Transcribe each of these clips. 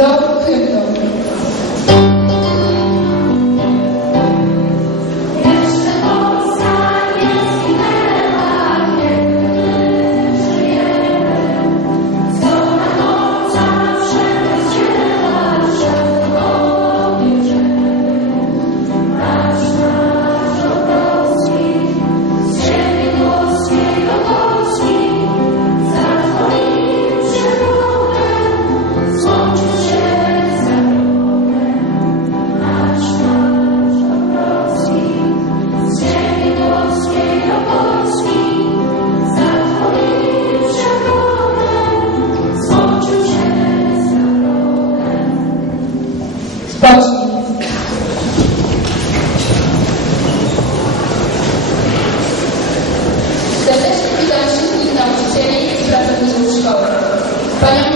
punto Salut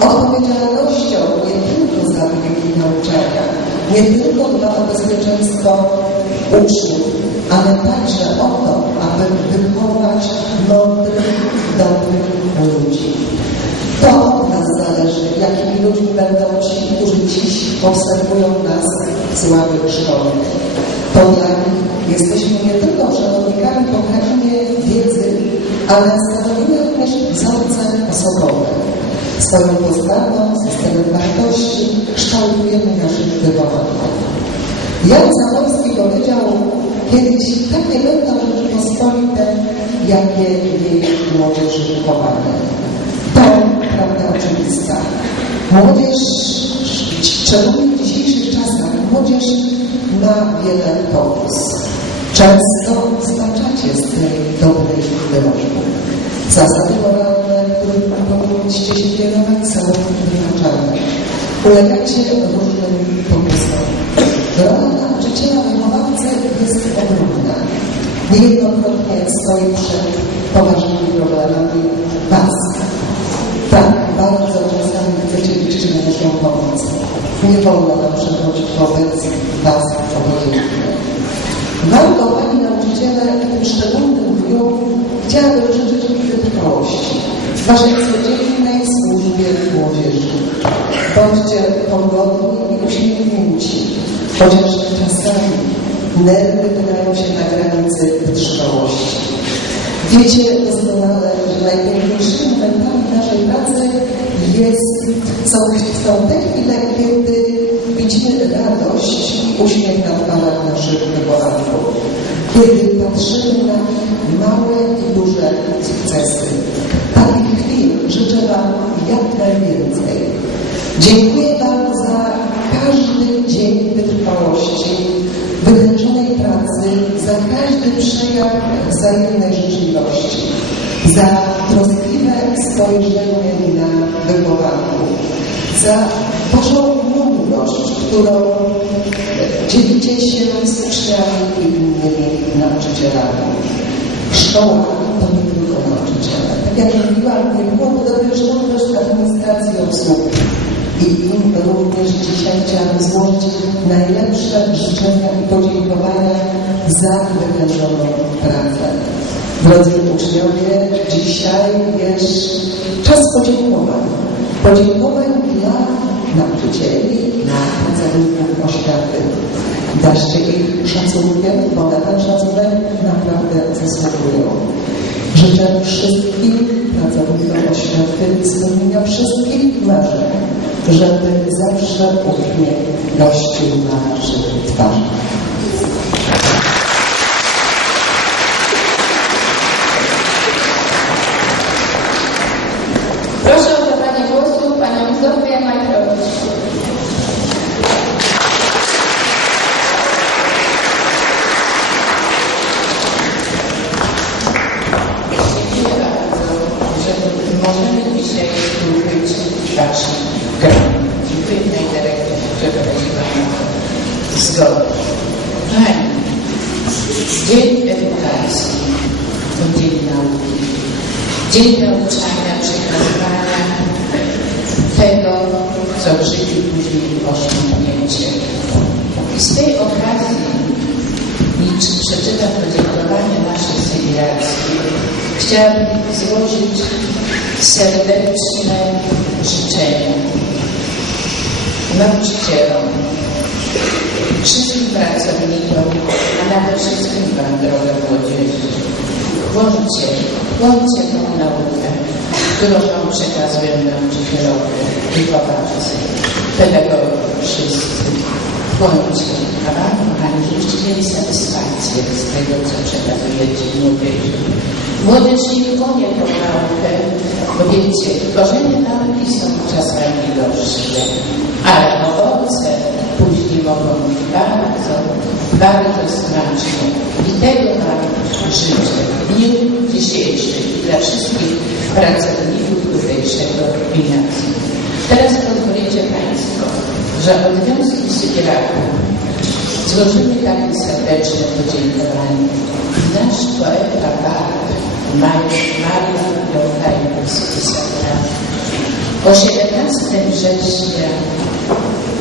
odpowiedzialnością nie tylko za wyniki nauczania, nie tylko dla o bezpieczeństwo uczniów, ale także o to, aby wychować mądrych, dobrych ludzi. To od nas zależy, jakimi ludźmi będą ci, którzy dziś obserwują nas z ławek szkolnych. To dla nich jesteśmy nie tylko przewodnikami po wiedzy, ale stanowimy również wzorce osobowe. Swoją postawą, systemem wartości kształtujemy naszych wychowanków. Jan Zamoyski powiedział kiedyś, takie będą Rzeczypospolite, jakie jej młodzież wychowane. To prawda oczywista. Młodzież, szczególnie w dzisiejszych czasach, młodzież ma wiele pokus. Często staczacie z tej dobrej drogi. Zasady Ulegacie różnym pomysłom. Rola nauczyciela wychowawcy jest ogromna. Niejednokrotnie stoi przed poważnymi problemami was. Tak, bardzo czasami chcecie liczyć na naszą pomoc. Nie wolno nam przechodzić wobec was obojętnie. Warto, Pani nauczyciele, w tym szczególnym dniu chciałabym życzyć wytrwałości w Waszej nerwy wydają się na granicy wytrzymałości. Wiecie doskonale, że najpiękniejszymi momentami naszej pracy jest, są, są te chwile, kiedy widzimy radość i uśmiech na twarzach naszych wychowanków. Kiedy patrzymy na małe i duże sukcesy. Takich chwil życzę Wam jak najwięcej. Dziękuję pracy, za każdy przejaw wzajemnej życzliwości, za troskliwe spojrzenie na wychowanków, za Bożą mądrość, którą dzielicie się z uczniami i innymi nauczycielami. Szkoła to nie tylko nauczyciele. Tak jak mówiłam, nie byłoby dobrze mądrość administracji obsługi. I im również dzisiaj chciałabym złożyć najlepsze życzenia i podziękowania za wytężoną pracę. Drodzy uczniowie, dzisiaj jest czas podziękowań. Podziękowań dla nauczycieli, dla pracowników oświaty. Daszcie ich szacunkiem, bo na ten szacunek naprawdę zasługują. Życzę wszystkim pracownikom oświaty spełnienia wszystkich marzeń, żeby zawsze uśmiech gościł na naszych twarzach. Dzień edukacji to dzień nauki. Dzień nauczania, przekazywania tego, co w życiu później osiągnięcie. Z tej okazji przeczytam podziękowanie naszej cywilizacji. Chciałabym złożyć serdeczne życzenia nauczycielom, wszystkim pracownikom, a nade wszystkim Wam, droga młodzieży. Włączcie, włączcie tą naukę, którą Wam przekazują nauczycielowie, wychowawcy, pedagogowie, wszyscy. Włączcie, a Wam, żebyście mieli satysfakcję z tego, co przekazujecie młodzieży. Nie wchłonie tą naukę, bo wiecie, korzenie nauki są czasami gorsze, ale owoce później mogą być bardzo, bardzo smaczne. I tego Wam życzę w dniu dzisiejszym dla wszystkich pracowników tutejszego gimnazjum. Teraz pozwolicie Państwo, że od Wiązki Sybieraku złożymy takie serdeczne podziękowanie. Nasz poeta Bart Mariusz Jąkajewski pisał o 17 września,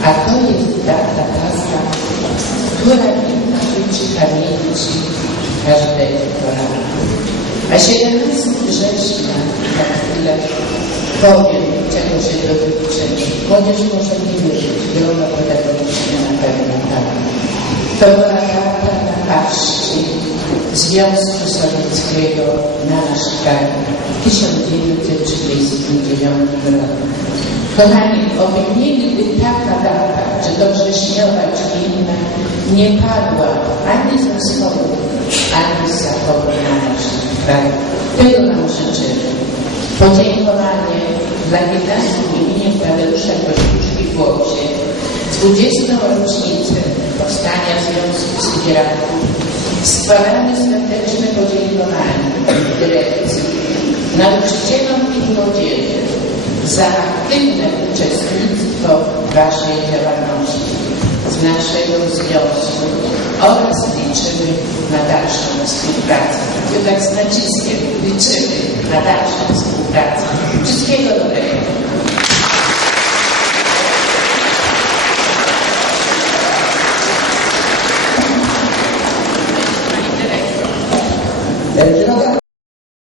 a to jest data taka, która winna być pamięci każdego Polaka. A 17 września, za chwilę powiem, czego się dotyczy. Młodzież może nie wierzyć, grono pedagogiczne na pewno tak. To była data napaści Związku Sowieckiego na nasz kraj w 1939 roku. Kochani, oby nigdy taka data, czy to wrześniowa, czy inna, nie padła ani ze wschodu, ani z zachodu na nasz kraj. Tego nam życzymy. Podziękowanie dla gimnazjum imienia Tadeusza Kościuszki w Łopsie 20. rocznicę powstania Związku Sybieraków składamy serdeczne podziękowanie dyrekcji, nauczycielom i młodzieży za aktywne uczestnictwo w Waszej działalności z naszego związku oraz liczymy na dalszą współpracę. Tak z naciskiem liczymy na dalszą współpracę. Wszystkiego dobrego.